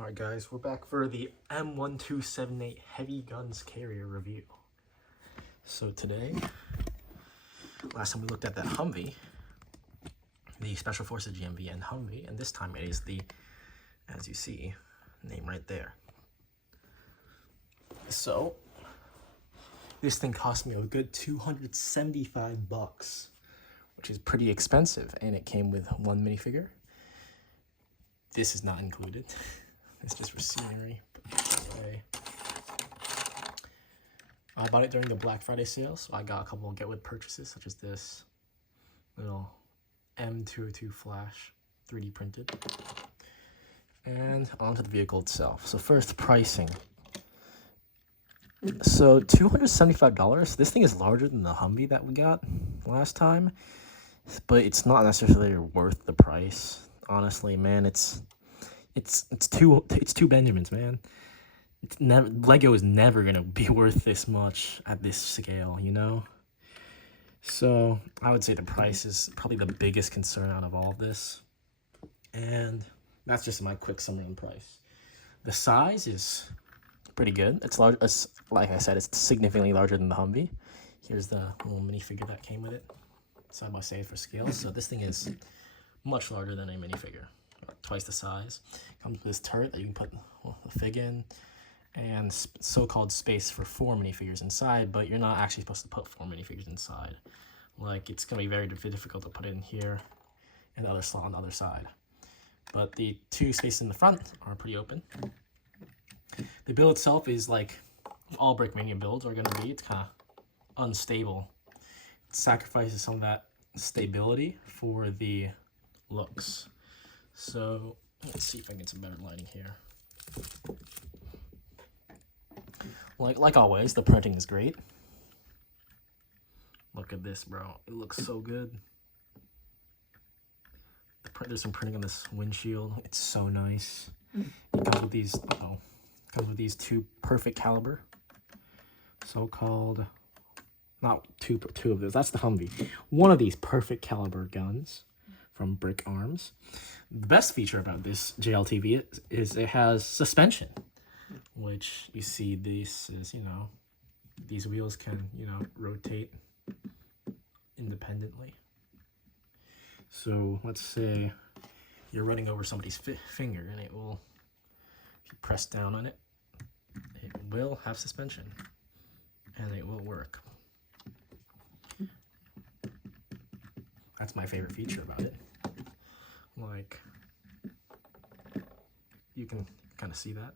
Alright guys, we're back for the M1278 Heavy Guns Carrier review. So today, last time we looked at that Humvee, the Special Forces GMV and Humvee, and this time it is the, as you see, name right there. So, this thing cost me a good $275, which is pretty expensive, and it came with one minifigure. This is not included. It's just for scenery. I bought it during the Black Friday sale, so I got a couple of get-with purchases, such as this little M202 flash, 3D printed. And onto the vehicle itself. So first, pricing. So $275. This thing is larger than the Humvee that we got last time, but it's not necessarily worth the price. Honestly, man, it's two Benjamins, man. Lego is never gonna be worth this much at this scale, you know. So I would say the price is probably the biggest concern out of all of this, and that's just my quick summary on price. The size is pretty good. It's large. It's, like I said, it's significantly larger than the Humvee. Here's the little minifigure that came with it, side by side for scale. So this thing is much larger than a minifigure, twice the size. Comes with this turret that you can put the fig in, and so-called space for 4 minifigures inside, but you're not actually supposed to put 4 minifigures inside. Like, it's going to be very difficult to put it in here and the other slot on the other side. But the 2 spaces in the front are pretty open. The build itself is like all Brickmania builds are going to be. It's kind of unstable. It sacrifices some of that stability for the looks. So let's see if I can get some better lighting here. Like always, the printing is great. Look at this, bro. It looks so good. There's some printing on this windshield. It's so nice. It comes with these. Comes with these 2 perfect caliber. So-called, not two of those. That's the Humvee. One of these perfect caliber guns from Brick Arms. The best feature about this JLTV is it has suspension, which you see this is, you know, these wheels can, you know, rotate independently. So let's say you're running over somebody's finger and it will, if you press down on it, it will have suspension and it will work. That's my favorite feature about it. Like, you can kind of see that.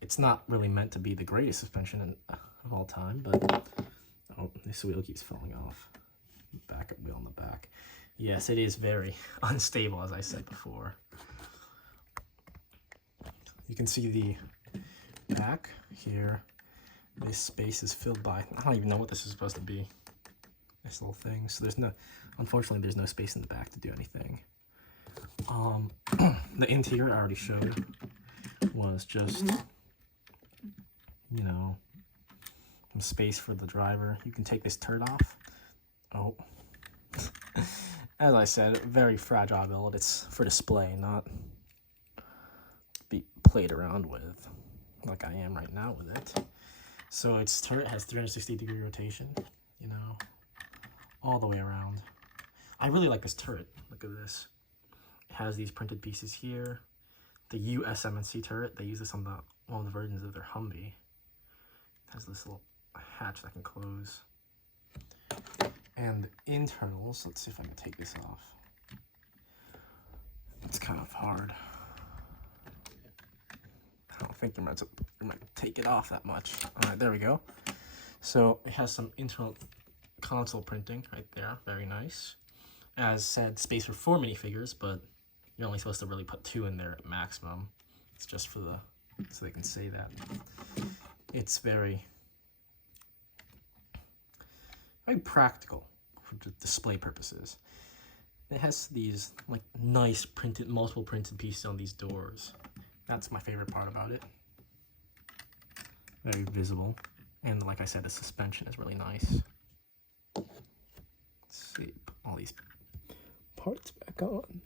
It's not really meant to be the greatest suspension of all time, but oh, this wheel keeps falling off. Backup wheel on the back. Yes, it is very unstable, as I said before. You can see the back here. This space is filled by, I don't even know what this is supposed to be. This little thing. So there's no, unfortunately, there's no space in the back to do anything. The interior I already showed was just, you know, some space for the driver. You can take this turret off. Oh, as I said, very fragile build. It's for display, not be played around with like I am right now with it. So its turret has 360-degree rotation, you know, all the way around. I really like this turret. Look at this. It has these printed pieces here. The USMC turret, they use this on one of the versions of their Humvee. It has this little hatch that can close. And the internals, let's see if I can take this off. It's kind of hard. I don't think you might take it off that much. All right, there we go. So it has some internal console printing right there, very nice. As said, space for 4 minifigures, but you're only supposed to really put 2 in there at maximum. It's just for so they can say that. It's very practical for display purposes. It has these like nice multiple printed pieces on these doors. That's my favorite part about it. Very visible, and like I said, the suspension is really nice. Let's see, put all these parts back on.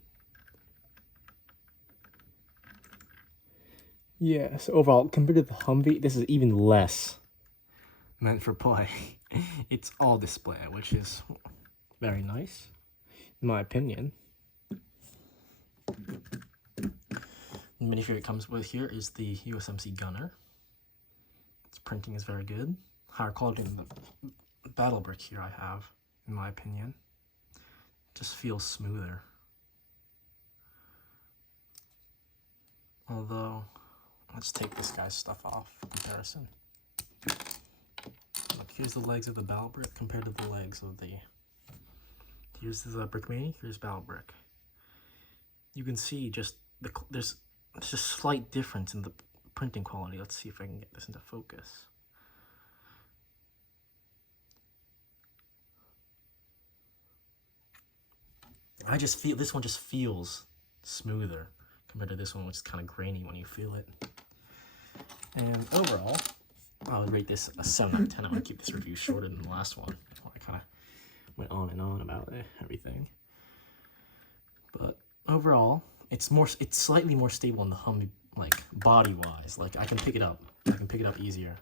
Yeah, so overall, compared to the Humvee, this is even less meant for play. It's all display, which is very nice, in my opinion. The minifigure it comes with here is the USMC gunner. Its printing is very good. Higher quality than the battle brick here I have, in my opinion. Just feels smoother. Although, let's take this guy's stuff off for comparison. Look, here's the legs of the battle brick compared to the legs of the... Here's the Brickmania, here's battle brick. You can see just there's just slight difference in the printing quality. Let's see if I can get this into focus. I just feel this one just feels smoother compared to this one, which is kind of grainy when you feel it. And overall, I would rate this a 7 out of 10. I want to keep this review shorter than the last one. I kind of went on and on about everything. But overall, it's slightly more stable in the Humvee, like body-wise. Like I can pick it up easier.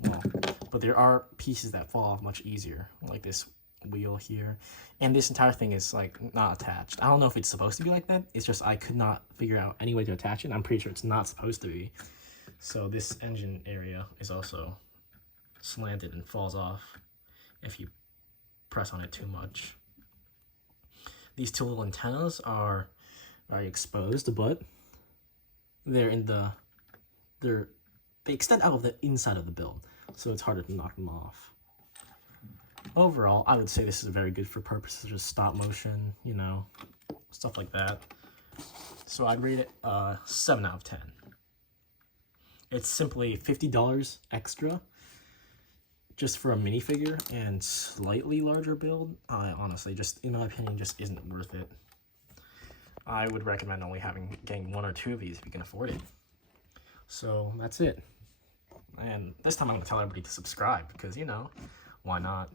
Well, but there are pieces that fall off much easier, like this wheel here, and this entire thing is like not attached. I don't know if it's supposed to be like that. It's just I could not figure out any way to attach it. I'm pretty sure it's not supposed to be. So this engine area is also slanted and falls off if you press on it too much. These two little antennas are very exposed, but they're they extend out of the inside of the build, so it's harder to knock them off. Overall, I would say this is very good for purposes of stop motion, you know, stuff like that. So I'd rate it 7 out of 10. It's simply $50 extra just for a minifigure and slightly larger build. I honestly, just in my opinion, just isn't worth it. I would recommend only getting 1 or 2 of these if you can afford it. So that's it. And this time I'm going to tell everybody to subscribe because, you know, why not?